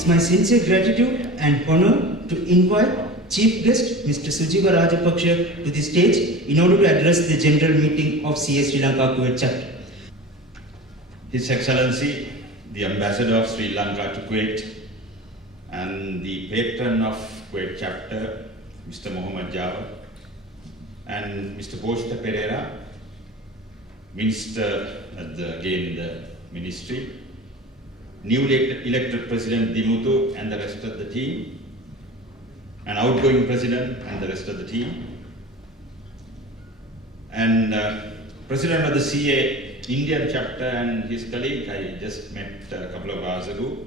It's my sincere gratitude and honor to invite Chief Guest Mr. Sujeewa Rajapaksha to the stage in order to address the general meeting of CS Sri Lanka Kuwait chapter. His Excellency, the Ambassador of Sri Lanka to Kuwait and the Patron of Kuwait chapter, Mr. Mohammad Jawad, and Mr. Boshta Pereira, Minister at the Ministry, newly elected President Dimutu and the rest of the team, and outgoing President and the rest of the team, and President of the CA Indian chapter and his colleague I just met a couple of hours ago.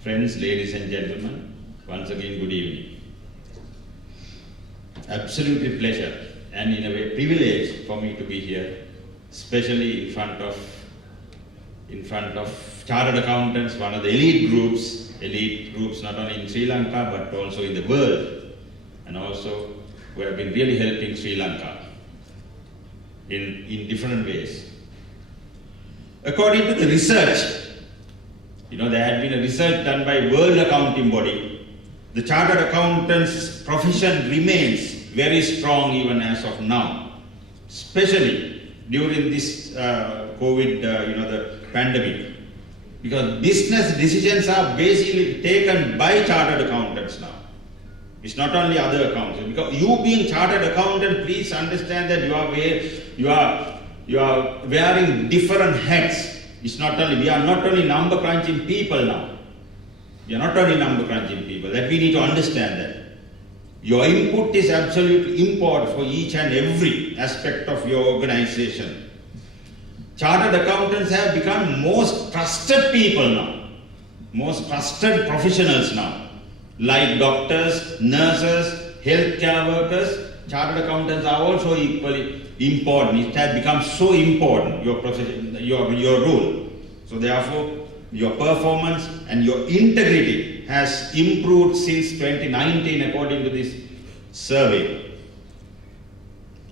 Friends, ladies and gentlemen, once again good evening. Absolutely pleasure and in a way privilege for me to be here, especially in front of chartered accountants, one of the elite groups not only in Sri Lanka but also in the world, and also who have been really helping Sri Lanka in different ways. According to the research, there had been a research done by World Accounting Body. The chartered accountants profession remains very strong even as of now, especially during this COVID, the pandemic, because business decisions are basically taken by chartered accountants now. It's not only other accountants. Because you being chartered accountant, please understand that you are wearing different hats. We are not only number crunching people now. We are not only number crunching people. That we need to understand that. Your input is absolutely important for each and every aspect of your organization. Chartered accountants have become most trusted people now. Most trusted professionals now. Like doctors, nurses, healthcare workers, chartered accountants are also equally important. It has become so important, your profession, your role. So therefore, your performance and your integrity has improved since 2019 according to this survey.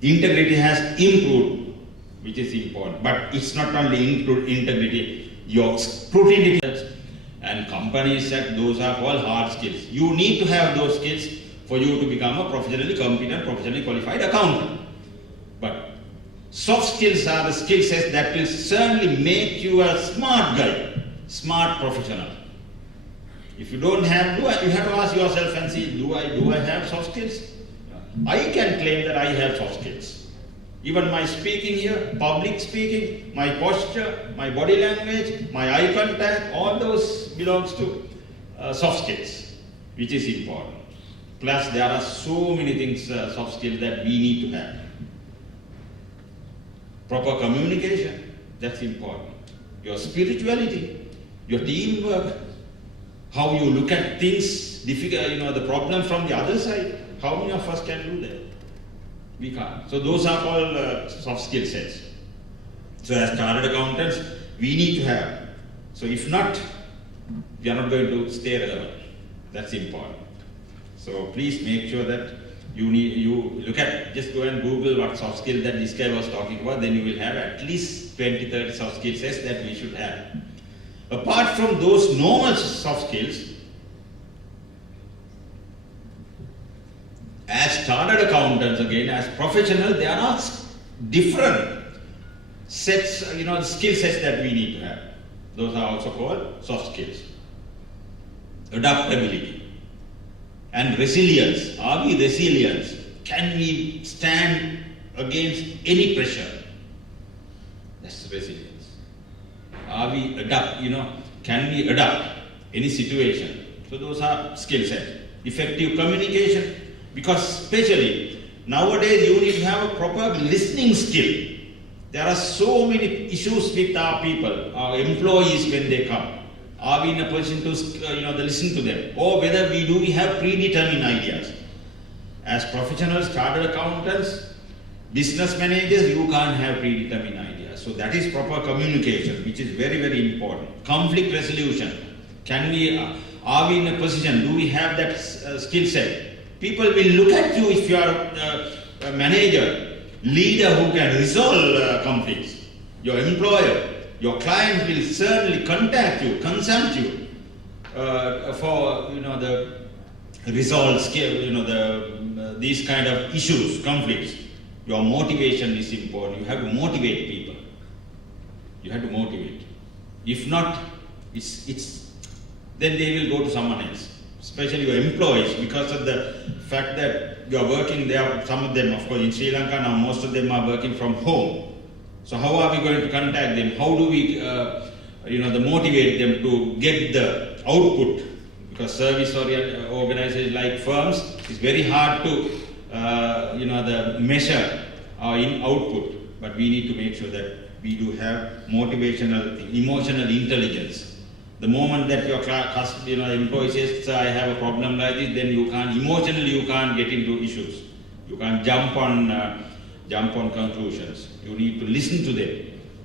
Integrity has improved, which is important. But it's not only integrity, your scrutiny and companies that those are called hard skills. You need to have those skills for you to become a professionally competent, professionally qualified accountant. But soft skills are the skill sets that will certainly make you a smart guy, smart professional. If you don't have, you have to ask yourself and see, do I have soft skills? I can claim that I have soft skills. Even my speaking here, public speaking, my posture, my body language, my eye contact, all those belongs to soft skills, which is important. Plus, there are so many things, soft skills that we need to have. Proper communication, that's important. Your spirituality, your teamwork, how you look at things, difficult, the problem from the other side. How many of us can do that? We can't. So those are called soft skill sets. So as chartered accountants, we need to have. So if not, we are not going to stay relevant. That's important. So please make sure that you look at, just go and Google what soft skill that this guy was talking about, then you will have at least 20-30 soft skill sets that we should have. Apart from those normal soft skills, as chartered accountants again, as professionals, there are different sets, skill sets that we need to have. Those are also called soft skills. Adaptability and resilience. Are we resilient? Can we stand against any pressure? That's resilience. Are we can we adapt any situation? So those are skill sets. Effective communication, because especially nowadays you need to have a proper listening skill. There are so many issues with our people, our employees when they come. Are we in a position to listen to them? Or whether we have predetermined ideas. As professionals, chartered accountants, business managers, you can't have predetermined ideas. So that is proper communication, which is very, very important. Conflict resolution. Are we in a position, do we have that skill set? People will look at you if you are a manager, leader who can resolve conflicts. Your employer, your client will certainly contact you, consult you. for the resolve, these kind of issues, conflicts. Your motivation is important. You have to motivate people. You have to motivate. If not, then they will go to someone else, especially your employees, because of the fact that you are working there. Some of them, of course, in Sri Lanka now, most of them are working from home. So how are we going to contact them? How do we, motivate them to get the output? Because service-oriented organizations like firms, it's very hard to, measure our output. But we need to make sure that we do have motivational, emotional intelligence. The moment that your employee says, "Sir, I have a problem like this," then you can't get into issues. You can't jump on conclusions. You need to listen to them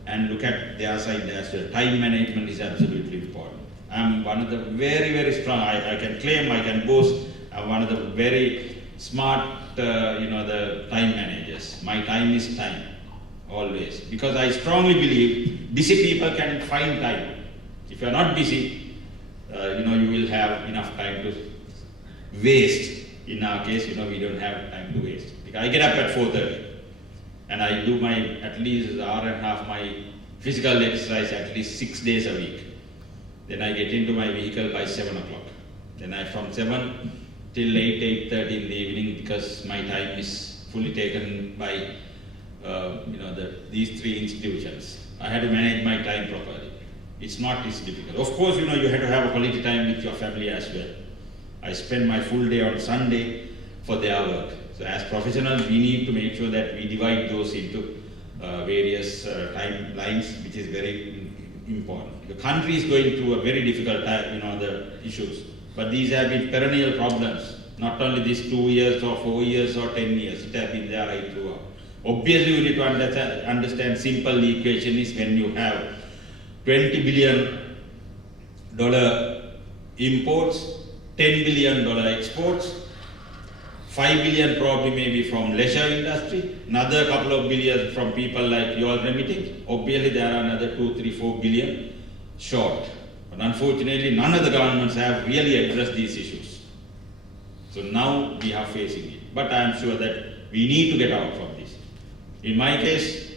and look at their side as well. Time management is absolutely important. I'm one of the very, very strong, I can claim, I can boast, I'm one of the very smart, the time managers. My time is time, always. Because I strongly believe busy people can find time. If you're not busy, you will have enough time to waste. In our case, we don't have time to waste. I get up at 4:30 and I do at least an hour and a half my physical exercise at least 6 days a week. Then I get into my vehicle by 7 o'clock. Then from 7 till 8:30 in the evening, because my time is fully taken by these three institutions. I had to manage my time properly. It's difficult. Of course, you have to have a quality time with your family as well. I spend my full day on Sunday for their work. So as professionals, we need to make sure that we divide those into various time lines, which is very important. The country is going through a very difficult time, the issues. But these have been perennial problems. Not only these 2 years or 4 years or 10 years, it has been there right throughout. Obviously, you need to understand simple equation is when you have $20 billion imports, $10 billion exports, 5 billion probably maybe from leisure industry, another couple of billion from people like you all remitting. Obviously there are another 2, 3, 4 billion short. But unfortunately none of the governments have really addressed these issues. So now we are facing it. But I am sure that we need to get out from this. In my case,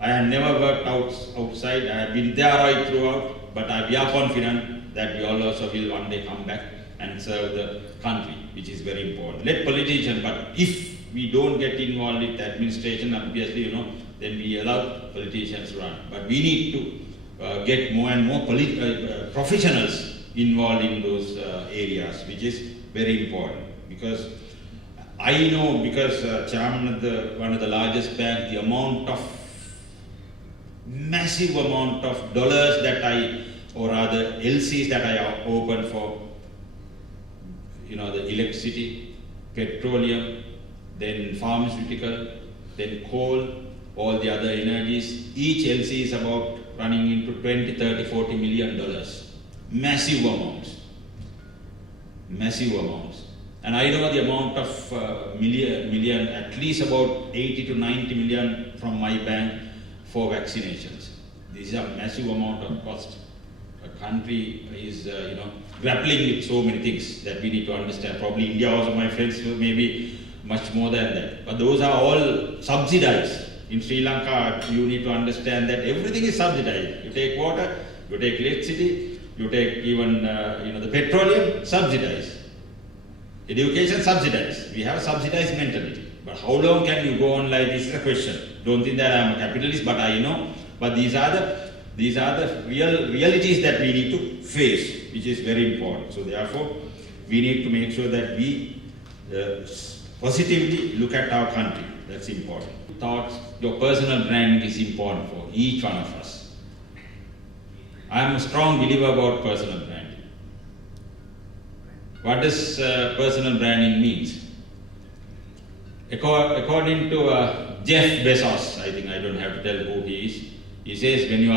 I have never worked outside. I have been there right throughout, but we are confident that we all also will one day come back and serve the country, which is very important. Let politicians, but if we don't get involved with the administration, obviously, then we allow politicians to run. But we need to get more and more professionals involved in those areas, which is very important. Because I know, because chairman of one of the largest banks, the massive amount of dollars that or rather LCs that I opened for, the electricity, petroleum, then pharmaceutical, then coal, all the other energies. Each LC is about running into $20, $30, $40 million. Massive amounts. Massive amounts. And I know the amount of million, at least about 80 to 90 million from my bank for vaccinations. These are massive amount of cost. A country is, grappling with so many things that we need to understand. Probably India also, my friends, maybe much more than that. But those are all subsidized. In Sri Lanka, you need to understand that everything is subsidized. You take water, you take electricity, you take even, the petroleum, subsidized. Education, subsidized. We have a subsidized mentality. But how long can you go on like this is a question. Don't think that I am a capitalist, but I know. But these are the realities that we need to face, which is very important. So therefore, we need to make sure that we positively look at our country. That's important. Thoughts, your personal branding is important for each one of us. I am a strong believer about personal branding. What does personal branding mean? According to Jeff Bezos, I think I don't have to tell who he is. He says when you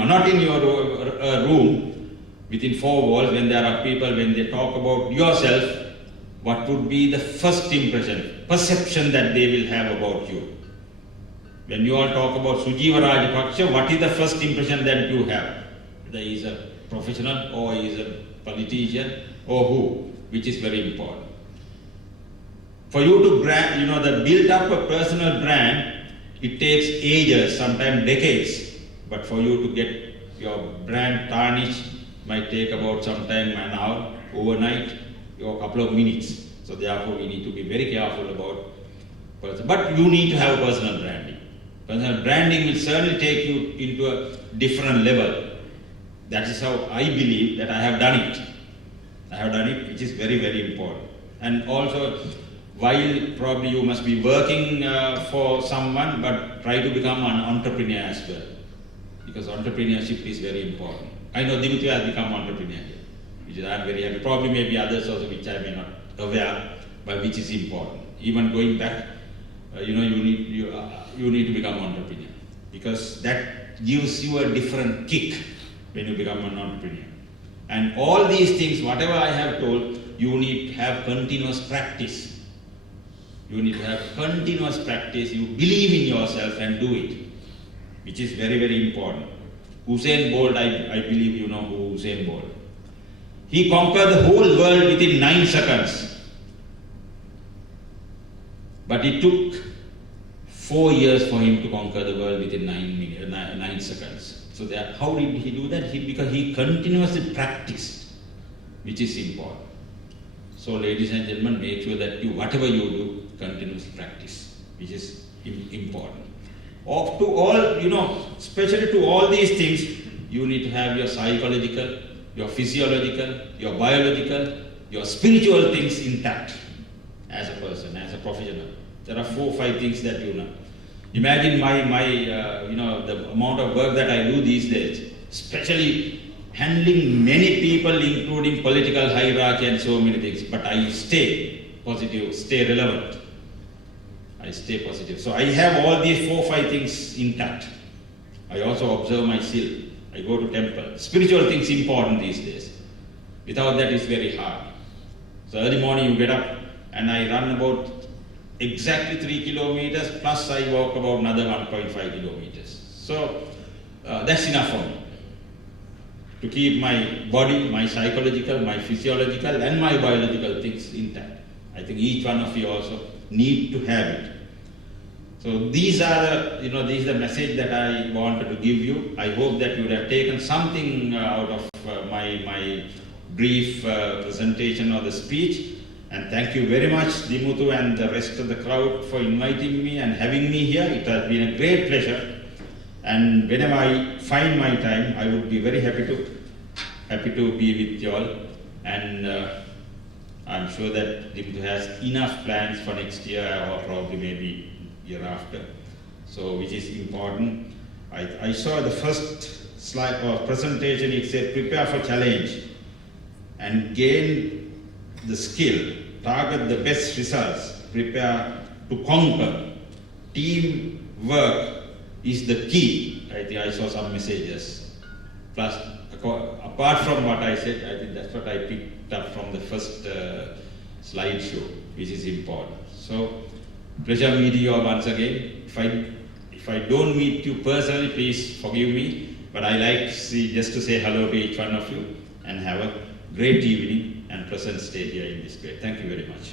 are not in your room within four walls, when there are people, when they talk about yourself, what would be the first impression, perception that they will have about you? When you all talk about Sujeewa Rajapaksha, what is the first impression that you have? Whether he is a professional or he is a politician or who, which is very important. For you to brand, the build up a personal brand, it takes ages, sometimes decades. But for you to get your brand tarnished, might take about sometime an hour, overnight, or a couple of minutes. So therefore, we need to be very careful about person. But you need to have personal branding. Personal branding will certainly take you into a different level. That is how I believe that I have done it. I have done it, which is very, very important. And also, while probably you must be working for someone, but try to become an entrepreneur as well. Because entrepreneurship is very important. I know Dimitri has become entrepreneur here, which is I'm very happy. Probably maybe others also which I may not aware, but which is important. Even going back, you need to become entrepreneur, because that gives you a different kick when you become an entrepreneur. And all these things, whatever I have told, you need to have continuous practice. You need to have continuous practice. You believe in yourself and do it, which is very, very important. Usain Bolt, I believe you know who Usain Bolt. He conquered the whole world within 9 seconds. But it took 4 years for him to conquer the world within 9 seconds. So how did he do that? Because he continuously practiced, which is important. So ladies and gentlemen, make sure that whatever you do, continuously practice, which is important. To all, especially to all these things, you need to have your psychological, your physiological, your biological, your spiritual things intact as a person, as a professional. There are 4 or 5 things that you know. Imagine the amount of work that I do these days, especially handling many people, including political hierarchy and so many things. But I stay positive, stay relevant. I stay positive. So I have all these 4 or 5 things intact. I also observe myself. I go to temple. Spiritual things important these days. Without that, it's very hard. So early morning you get up and I run about exactly 3 kilometers, plus I walk about another 1.5 kilometers. So that's enough for me to keep my body, my psychological, my physiological and my biological things intact. I think each one of you also need to have it. So these are the message that I wanted to give you. I hope that you would have taken something out of my brief presentation or the speech. And thank you very much, Dimuthu and the rest of the crowd, for inviting me and having me here. It has been a great pleasure. And whenever I find my time, I would be very happy to be with you all. And I'm sure that Dimuthu has enough plans for next year or probably maybe year after. So which is important. I saw the first slide or presentation. It said prepare for challenge and gain the skill, target the best results, prepare to conquer. Teamwork is the key. I think I saw some messages. Plus, apart from what I said, I think that's what I picked up from the first slideshow, which is important. So, pleasure meeting you all once again. If I don't meet you personally, please forgive me. But I like just to say hello to each one of you and have a great evening and pleasant stay here in this place. Thank you very much.